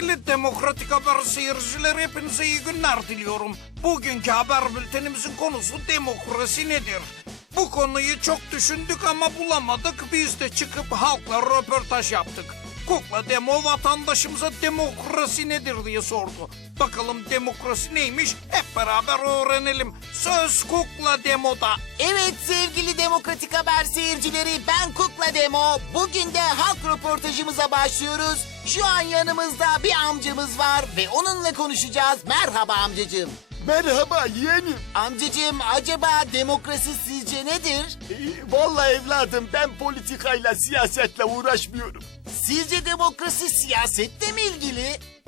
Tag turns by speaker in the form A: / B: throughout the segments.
A: Demokratik Haber seyircileri hepinize iyi günler diliyorum. Bugünkü haber bültenimizin konusu demokrasi nedir? Bu konuyu çok düşündük ama bulamadık. Biz de çıkıp halkla röportaj yaptık. Kukla Demo vatandaşımıza demokrasi nedir diye sordu. Bakalım demokrasi neymiş hep beraber öğrenelim. Söz Kukla Demo'da.
B: Evet sevgili Demokratik Haber seyircileri ben Kukla Demo. Bugün de halk röportajımıza başlıyoruz. Şu an yanımızda bir amcamız var ve onunla konuşacağız. Merhaba amcacığım.
C: Merhaba yeğenim.
B: Amcacığım acaba demokrasi sizce nedir?
C: Ee, Vallahi evladım ben politikayla siyasetle uğraşmıyorum.
B: Sizce demokrasi siyasetle mi ilgili?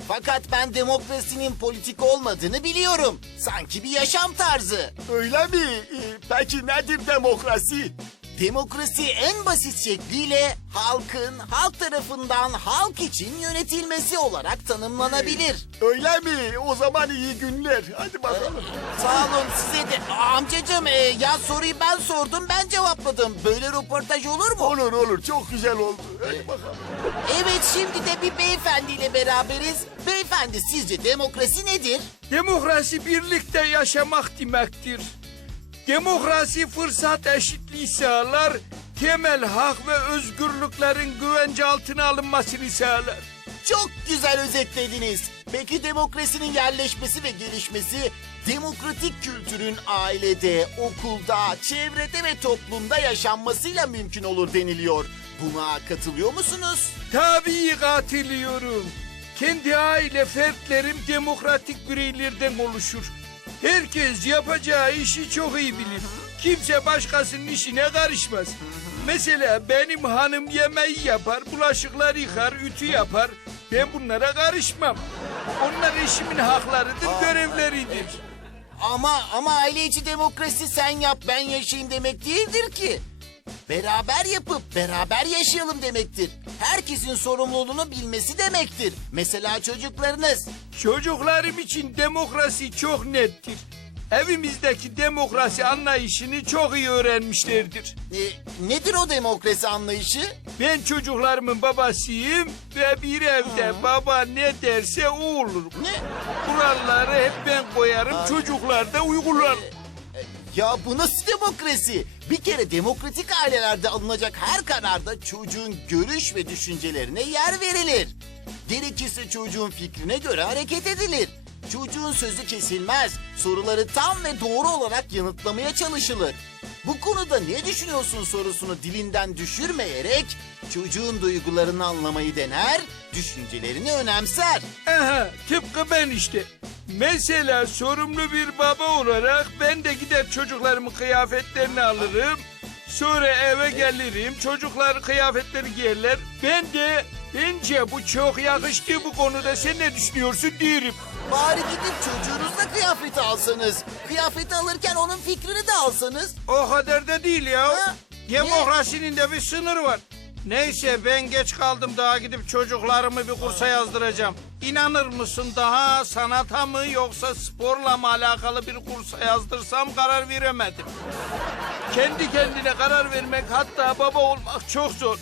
B: Fakat ben demokrasinin politik olmadığını biliyorum. Sanki bir yaşam tarzı.
C: Öyle mi? Ee, Peki nedir demokrasi?
B: Demokrasi en basit şekliyle halkın halk tarafından halk için yönetilmesi olarak tanımlanabilir.
C: Öyle mi? O zaman iyi günler. Hadi bakalım.
B: Sağ olun size de. Aa, Amcacığım e, ya soruyu ben sordum ben cevapladım. Böyle röportaj olur mu?
C: Olur olur çok güzel oldu. Hadi bakalım.
B: Evet şimdi de bir beyefendiyle beraberiz. Beyefendi sizce demokrasi nedir?
A: Demokrasi birlikte yaşamak demektir. Demokrasi fırsat eşitliği sağlar, temel hak ve özgürlüklerin güvence altına alınmasını sağlar.
B: Çok güzel özetlediniz. Peki demokrasinin yerleşmesi ve gelişmesi demokratik kültürün ailede, okulda, çevrede ve toplumda yaşanmasıyla mümkün olur deniliyor. Buna katılıyor musunuz?
A: Tabii katılıyorum. Kendi aile fertlerim demokratik bireylerden oluşur. Herkes yapacağı işi çok iyi bilir. Kimse başkasının işine karışmaz. Mesela benim hanım yemeği yapar, bulaşıkları yıkar, ütü yapar. Ben bunlara karışmam. Onlar eşimin haklarıdır, görevleridir.
B: Ama ama aile içi demokrasi sen yap ben yaşayayım demek değildir ki. Beraber yapıp beraber yaşayalım demektir. Herkesin sorumluluğunu bilmesi demektir. Mesela çocuklarınız.
A: Çocuklarım için demokrasi çok nettir. Evimizdeki demokrasi anlayışını çok iyi öğrenmişlerdir.
B: E, nedir o demokrasi anlayışı?
A: Ben çocuklarımın babasıyım ve bir evde baba ne derse o olur.
B: Ne?
A: Kuralları hep ben koyarım, çocuklar da uygular.
B: Ya bu nasıl demokrasi? Bir kere demokratik ailelerde alınacak her kararda çocuğun görüş ve düşüncelerine yer verilir. Gerekirse çocuğun fikrine göre hareket edilir. Çocuğun sözü kesilmez. Soruları tam ve doğru olarak yanıtlamaya çalışılır. Bu konuda ne düşünüyorsun sorusunu dilinden düşürmeyerek çocuğun duygularını anlamayı dener, düşüncelerini önemser.
A: Aha, tıpkı ben işte. Mesela sorumlu bir baba olarak ben de gider çocuklarımın kıyafetlerini alırım. Sonra eve gelirim, çocuklar kıyafetleri giyerler. Ben de bence bu çok yakıştı bu konuda sen ne düşünüyorsun derim.
B: Bari gidip çocuğunuzla kıyafeti alsanız. Kıyafeti alırken onun fikrini de alsanız.
A: O kadar da değil ya.
B: Ha?
A: Demokrasinin de bir sınırı var. Neyse ben geç kaldım daha gidip çocuklarımı bir kursa yazdıracağım. İnanır mısın daha sanata mı yoksa sporla mı alakalı bir kursa yazdırsam karar veremedim. Kendi kendine karar vermek hatta baba olmak çok zor.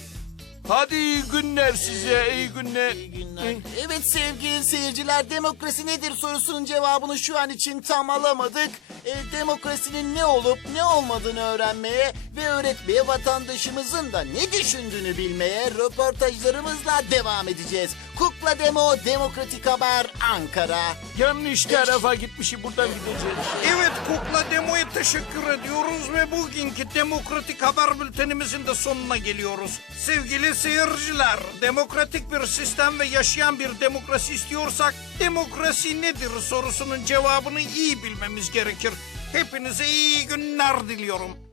A: Hadi iyi günler size iyi günler.
B: İyi günler. Evet sevgili seyirciler demokrasi nedir sorusunun cevabını şu an için tam alamadık. E, demokrasinin ne olup ne olmadığını öğrenmeye ve öğretmeye vatandaşımızın da ne düşündüğünü bilmeye röportajlarımızla devam edeceğiz. Kukla Demo Demokratik Haber Ankara.
A: Yanlış tarafa gitmişim buradan gideceğiz. Evet Kukla Demo'ya teşekkür ediyoruz ve bugünkü demokratik haber bültenimizin de sonuna geliyoruz. Sevgili seyirciler, demokratik bir sistem ve yaşayan bir demokrasi istiyorsak demokrasi nedir sorusunun cevabını iyi bilmemiz gerekir. Hepinize iyi günler diliyorum.